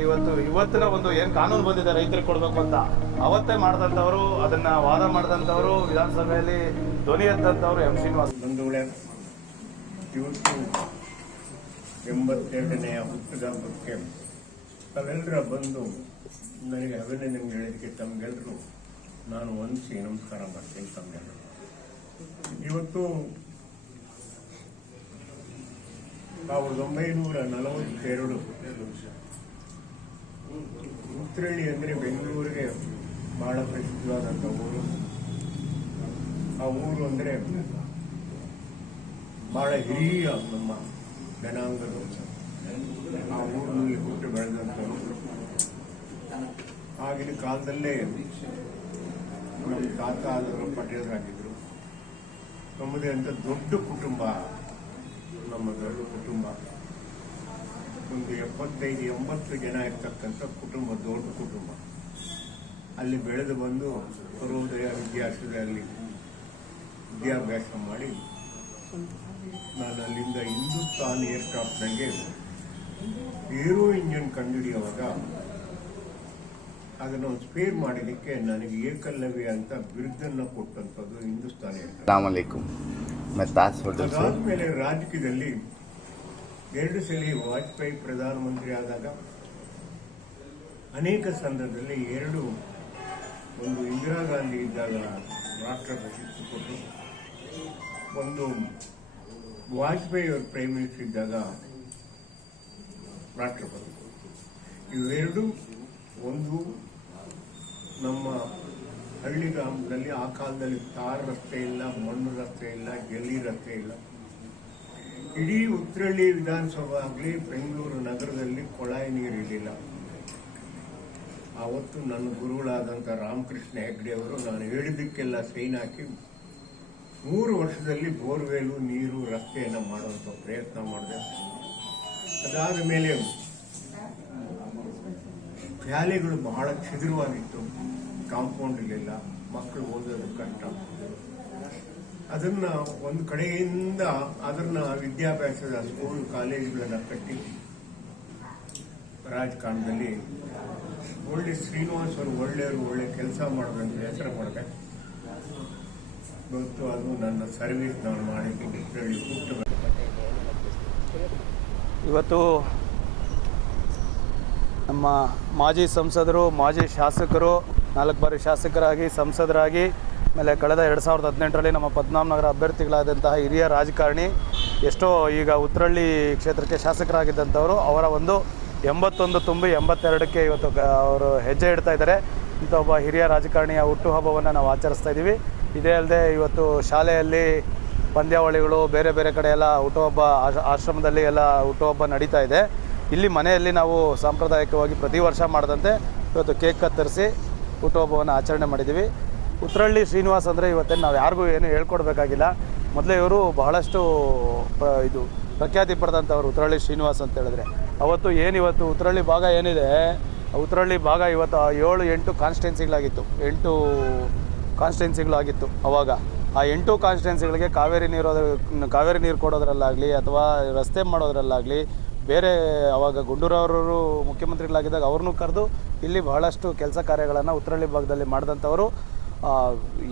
ಇವತ್ತಿನ ಒಂದು ಏನು ಕಾನೂನು ಬಂದಿದೆ ರೈತರಿಗೆ ಕೊಡಬೇಕು ಅಂತ ಅವತ್ತೇ ಮಾಡಿದಂಥವರು, ಅದನ್ನ ವಾದ ಮಾಡಿದಂಥವರು, ವಿಧಾನಸಭೆಯಲ್ಲಿ ಧ್ವನಿ ಎತ್ತಂಥವ್ರು ಎಂ ಶ್ರೀನಿವಾಸ್. ಬಂಧುಗಳೇ, ಇವತ್ತು 82ನೇ ಹುಟ್ಟದ ಹಬ್ಬಕ್ಕೆ ತಾವೆಲ್ಲರ ಬಂದು ನನಗೆ ಅಭಿನಂದನೆ ಹೇಳಿದ್ದಕ್ಕೆ ತಮಗೆಲ್ಲರೂ ನಾನು ವಂದಿಸಿ ನಮಸ್ಕಾರ ಮಾಡ್ತೀನಿ. ತಮಗೆಲ್ಲರೂ ಇವತ್ತು 1942 ಉತ್ರಳ್ಳಿ ಅಂದರೆ ಬೆಂಗಳೂರಿಗೆ ಬಹಳ ಪ್ರಸಿದ್ಧವಾದಂಥ ಊರು. ಆ ಊರು ಅಂದರೆ ಬಹಳ ಹಿರಿಯ ನಮ್ಮ ಜನಾಂಗದ ಆ ಊರಿನಲ್ಲಿ ಹುಟ್ಟು ಬೆಳೆದಂಥವ್ರು. ಆಗಿನ ಕಾಲದಲ್ಲೇ ನಮ್ಮ ತಾತ ಆದವರು ಪಟೇಲರಾಗಿದ್ದರು. ನಮ್ಮದೇ ಅಂತ ದೊಡ್ಡ ಕುಟುಂಬ, ನಮ್ಮ ದೊಡ್ಡ ಕುಟುಂಬ, ಒಂದು 75-80 ಜನ ಇರ್ತಕ್ಕಂಥ ಕುಟುಂಬ, ದೊಡ್ಡ ಕುಟುಂಬ. ಅಲ್ಲಿ ಬೆಳೆದು ಬಂದು ಸರ್ವೋದಯ ವಿದ್ಯಾರ್ಥಿಗಳಲ್ಲಿ ವಿದ್ಯಾಭ್ಯಾಸ ಮಾಡಿ ನಾನು ಅಲ್ಲಿಂದ ಹಿಂದೂಸ್ತಾನ್ ಏರ್ಕ್ರಾಫ್ಟ್ನಾಗೆ ಏರೋ ಇಂಜಿನ್ ಕಂಡುಹಿಡಿಯುವಾಗ ಅದನ್ನು ಸ್ಪೇರ್ ಮಾಡಿದ್ದಕ್ಕೆ ನನಗೆ ಏಕಲವ್ಯ ಅಂತ ಬಿರುದನ್ನು ಕೊಟ್ಟಂಥದ್ದು ಹಿಂದೂಸ್ತಾನ್ ಏರ್ಕ್ರಾಫ್ಟ್. ಅದಾದ್ಮೇಲೆ ರಾಜಕೀಯದಲ್ಲಿ 2 ಸಲ ವಾಜಪೇಯಿ ಪ್ರಧಾನಮಂತ್ರಿ ಆದಾಗ ಅನೇಕ ಸಂದರ್ಭದಲ್ಲಿ ಒಂದು ಇಂದಿರಾ ಗಾಂಧಿ ಇದ್ದಾಗ ರಾಷ್ಟ್ರ ಪ್ರಶಸ್ತಿ ಕೊಟ್ಟು, ಒಂದು ವಾಜಪೇಯಿ ಅವರು ಪ್ರೈಮ್ ಮಿನಿಸ್ಟರ್ ಇದ್ದಾಗ ರಾಷ್ಟ್ರಪತಿ. ಇವೆರಡು ಒಂದು ನಮ್ಮ ಹಳ್ಳಿ ಗ್ರಾಮದಲ್ಲಿ ಆ ಕಾಲದಲ್ಲಿ ತಾರ್ ರಸ್ತೆ ಇಲ್ಲ, ಮಣ್ಣು ರಸ್ತೆ ಇಲ್ಲ, ಜಲ್ಲಿ ರಸ್ತೆ ಇಲ್ಲ. ಇಡೀ ಉತ್ರಳ್ಳಿ ವಿಧಾನಸಭಾ ಆಗಲಿ ಬೆಂಗಳೂರು ನಗರದಲ್ಲಿ ಕೊಳಾಯಿ ನೀರು ಇರಲಿಲ್ಲ. ಆವತ್ತು ನನ್ನ ಗುರುಗಳಾದಂಥ ರಾಮಕೃಷ್ಣ ಹೆಗ್ಡೆ ಅವರು ನಾನು ಹೇಳಿದ್ದಕ್ಕೆಲ್ಲ ಸೈನ್ ಹಾಕಿ 3 ವರ್ಷದಲ್ಲಿ ಬೋರ್ವೆಲು, ನೀರು, ರಸ್ತೆಯನ್ನು ಮಾಡುವಂಥ ಪ್ರಯತ್ನ ಮಾಡಿದೆ. ಅದಾದ ಮೇಲೆ ಶಾಲೆಗಳು ಬಹಳ ಛಿದ್ರವಾಗಿತ್ತು, ಕಾಂಪೌಂಡ್ ಇರಲಿಲ್ಲ, ಮಕ್ಕಳು ಓದೋದು ಕಷ್ಟ. ಅದನ್ನ ಒಂದು ಕಡೆಯಿಂದ ವಿದ್ಯಾಭ್ಯಾಸದ ಸ್ಕೂಲ್ ಕಾಲೇಜುಗಳನ್ನು ಕಟ್ಟಿ ರಾಜಕಾರಣದಲ್ಲಿ ಒಳ್ಳೆ ಶ್ರೀನಿವಾಸ್ ಅವರು ಒಳ್ಳೆ ಕೆಲಸ ಮಾಡೋದಂತ ಹೆಸರು ಮಾಡಿದೆ. ಇವತ್ತು ಅದು ನನ್ನ ಸರ್ವಿಸ್ ನಾನು ಮಾಡಿದ್ದೀನಿ. ಇವತ್ತು ನಮ್ಮ ಮಾಜಿ ಸಂಸದರು, ಮಾಜಿ ಶಾಸಕರು, 4 ಬಾರಿ ಶಾಸಕರಾಗಿ, ಸಂಸದರಾಗಿ, ಆಮೇಲೆ ಕಳೆದ 2018ರಲ್ಲಿ ನಮ್ಮ ಪದ್ಮನಾಭನಗರ ಅಭ್ಯರ್ಥಿಗಳಾದಂತಹ ಹಿರಿಯ ರಾಜಕಾರಣಿ, ಎಷ್ಟೋ ಈಗ ಉತ್ರಳ್ಳಿ ಕ್ಷೇತ್ರಕ್ಕೆ ಶಾಸಕರಾಗಿದ್ದಂಥವರು, ಅವರ ಒಂದು 81 ತುಂಬಿ 82ಕ್ಕೆ ಇವತ್ತು ಅವರು ಹೆಜ್ಜೆ ಇಡ್ತಾ ಇದ್ದಾರೆ. ಇಂಥ ಒಬ್ಬ ಹಿರಿಯ ರಾಜಕಾರಣಿಯ ಹುಟ್ಟುಹಬ್ಬವನ್ನು ನಾವು ಆಚರಿಸ್ತಾ ಇದ್ದೀವಿ. ಇದೇ ಅಲ್ಲದೆ ಇವತ್ತು ಶಾಲೆಯಲ್ಲಿ ಪಂದ್ಯಾವಳಿಗಳು, ಬೇರೆ ಬೇರೆ ಕಡೆ ಎಲ್ಲ ಹುಟ್ಟುಹಬ್ಬ, ಆಶ್ರಮದಲ್ಲಿ ಎಲ್ಲ ಹುಟ್ಟುಹಬ್ಬ ನಡೀತಾ ಇದೆ. ಇಲ್ಲಿ ಮನೆಯಲ್ಲಿ ನಾವು ಸಾಂಪ್ರದಾಯಿಕವಾಗಿ ಪ್ರತಿ ವರ್ಷ ಮಾಡಿದಂತೆ ಇವತ್ತು ಕೇಕ್ ಕತ್ತರಿಸಿ ಹುಟ್ಟುಹಬ್ಬವನ್ನು ಆಚರಣೆ ಮಾಡಿದ್ದೀವಿ. ಉತ್ರಳ್ಳಿ ಶ್ರೀನಿವಾಸ್ ಅಂದರೆ ಇವತ್ತೇನು ನಾವು ಯಾರಿಗೂ ಏನು ಹೇಳ್ಕೊಡ್ಬೇಕಾಗಿಲ್ಲ. ಮೊದಲೇ ಇವರು ಬಹಳಷ್ಟು ಪ್ರಖ್ಯಾತಿ ಪಡೆದಂಥವ್ರು ಉತ್ರಳ್ಳಿ ಶ್ರೀನಿವಾಸ್ ಅಂತ ಹೇಳಿದ್ರೆ. ಅವತ್ತು ಇವತ್ತು ಉತ್ರಳ್ಳಿ ಭಾಗ ಏನಿದೆ, ಉತ್ರಳ್ಳಿ ಭಾಗ ಇವತ್ತು 7-8 ಕಾನ್ಸ್ಟಿಟ್ಯೂನ್ಸಿಗಳಾಗಿತ್ತು, 8 ಕಾನ್ಸ್ಟಿಟ್ಯೂನ್ಸಿಗಳಾಗಿತ್ತು ಅವಾಗ. ಆ 8 ಕಾನ್ಸ್ಟಿಟ್ಯೂನ್ಸಿಗಳಿಗೆ ಕಾವೇರಿ ನೀರು ಕೊಡೋದ್ರಲ್ಲಾಗಲಿ ಅಥವಾ ರಸ್ತೆ ಮಾಡೋದ್ರಲ್ಲಾಗಲಿ, ಬೇರೆ ಅವಾಗ ಗುಂಡೂರವರು ಮುಖ್ಯಮಂತ್ರಿಗಳಾಗಿದ್ದಾಗ ಅವ್ರನ್ನೂ ಕರೆದು ಇಲ್ಲಿ ಬಹಳಷ್ಟು ಕೆಲಸ ಕಾರ್ಯಗಳನ್ನು ಉತ್ರಳ್ಳಿ ಭಾಗದಲ್ಲಿ ಮಾಡಿದಂಥವರು.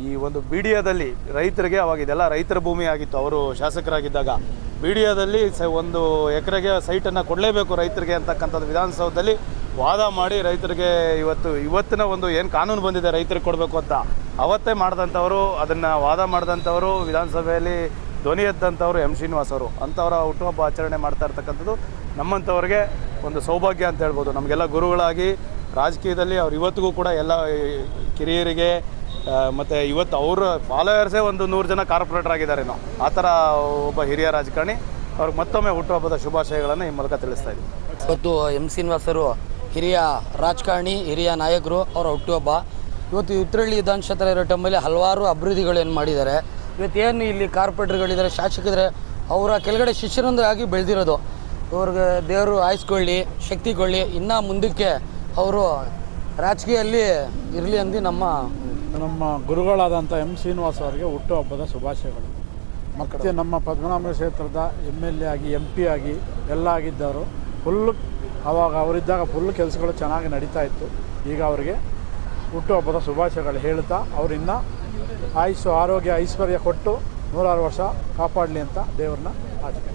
ಈ ಒಂದು BDAದಲ್ಲಿ ರೈತರಿಗೆ, ಅವಾಗ ಇದೆಲ್ಲ ರೈತರ ಭೂಮಿ ಆಗಿತ್ತು ಅವರು ಶಾಸಕರಾಗಿದ್ದಾಗ, BDAದಲ್ಲಿ 1 ಎಕರೆಗೆ ಸೈಟನ್ನು ಕೊಡಲೇಬೇಕು ರೈತರಿಗೆ ಅಂತಕ್ಕಂಥದ್ದು ವಿಧಾನಸೌಧದಲ್ಲಿ ವಾದ ಮಾಡಿ ರೈತರಿಗೆ ಇವತ್ತಿನ ಒಂದು ಏನು ಕಾನೂನು ಬಂದಿದೆ ರೈತರಿಗೆ ಕೊಡಬೇಕು ಅಂತ ಅವತ್ತೇ ಮಾಡಿದಂಥವರು, ಅದನ್ನು ವಾದ ಮಾಡಿದಂಥವರು, ವಿಧಾನಸಭೆಯಲ್ಲಿ ಧ್ವನಿ ಎದ್ದಂಥವರು ಎಂ ಶ್ರೀನಿವಾಸ್ ಅವರು. ಅಂಥವರ ಹುಟ್ಟುಹಬ್ಬ ಆಚರಣೆ ಮಾಡ್ತಾ ಇರ್ತಕ್ಕಂಥದ್ದು ನಮ್ಮಂಥವ್ರಿಗೆ ಒಂದು ಸೌಭಾಗ್ಯ ಅಂತ ಹೇಳ್ಬೋದು. ನಮಗೆಲ್ಲ ಗುರುಗಳಾಗಿ ರಾಜಕೀಯದಲ್ಲಿ ಅವ್ರು ಇವತ್ತಿಗೂ ಕೂಡ ಎಲ್ಲ ಕಿರಿಯರಿಗೆ ಮತ್ತು ಇವತ್ತು ಅವರ ಫಾಲೋವರ್ಸೇ ಒಂದು 100 ಜನ ಕಾರ್ಪೊರೇಟರ್ ಆಗಿದ್ದಾರೆ. ನಾವು ಆ ಥರ ಒಬ್ಬ ಹಿರಿಯ ರಾಜಕಾರಣಿ. ಅವ್ರಿಗೆ ಮತ್ತೊಮ್ಮೆ ಹುಟ್ಟುಹಬ್ಬದ ಶುಭಾಶಯಗಳನ್ನು ಈ ಮೂಲಕ ತಿಳಿಸ್ತಾ ಇದ್ದೀವಿ. ಇವತ್ತು ಎಂ ಶ್ರೀನಿವಾಸರು ಹಿರಿಯ ರಾಜಕಾರಣಿ, ಹಿರಿಯ ನಾಯಕರು, ಅವರ ಹುಟ್ಟುಹಬ್ಬ. ಇವತ್ತು ಉತ್ರಳ್ಳಿ ವಿಧಾನಕ್ಷೇತ್ರ ಇರೋ ಟೈಮಲ್ಲಿ ಹಲವಾರು ಅಭಿವೃದ್ಧಿಗಳೇನು ಮಾಡಿದ್ದಾರೆ. ಇವತ್ತೇನು ಇಲ್ಲಿ ಕಾರ್ಪೊರೇಟರ್ಗಳಿದ್ದಾರೆ, ಶಾಸಕರಿದ್ದಾರೆ, ಅವರ ಕೆಳಗಡೆ ಶಿಷ್ಯರೊಂದಾಗಿ ಬೆಳೆದಿರೋದು. ಅವ್ರಿಗೆ ದೇವರು ಆಯ್ಸ್ಕೊಳ್ಳಿ, ಶಕ್ತಿ ಕೊಳ್ಳಿ, ಇನ್ನೂ ಮುಂದಕ್ಕೆ ಅವರು ರಾಜಕೀಯದಲ್ಲಿ ಇರಲಿ ಅಂದು ನಮ್ಮ ಗುರುಗಳಾದಂಥ ಎಂ ಶ್ರೀನಿವಾಸ್ ಅವರಿಗೆ ಹುಟ್ಟುಹಬ್ಬದ ಶುಭಾಶಯಗಳು. ಮತ್ತು ನಮ್ಮ ಪದ್ಮನಾಭ ಕ್ಷೇತ್ರದ MLA ಆಗಿ, MP ಆಗಿ ಎಲ್ಲ ಆಗಿದ್ದವರು ಫುಲ್ಲು ಆವಾಗ ಅವರಿದ್ದಾಗ ಫುಲ್ ಕೆಲಸಗಳು ಚೆನ್ನಾಗಿ ನಡೀತಾ ಇತ್ತು. ಈಗ ಅವರಿಗೆ ಹುಟ್ಟುಹಬ್ಬದ ಶುಭಾಶಯಗಳು ಹೇಳ್ತಾ ಅವರಿಂದ ಆಯುಸ್ಸು ಆರೋಗ್ಯ ಐಶ್ವರ್ಯ ಕೊಟ್ಟು 106 ವರ್ಷ ಕಾಪಾಡಲಿ ಅಂತ ದೇವ್ರನ್ನ ಆಚೆ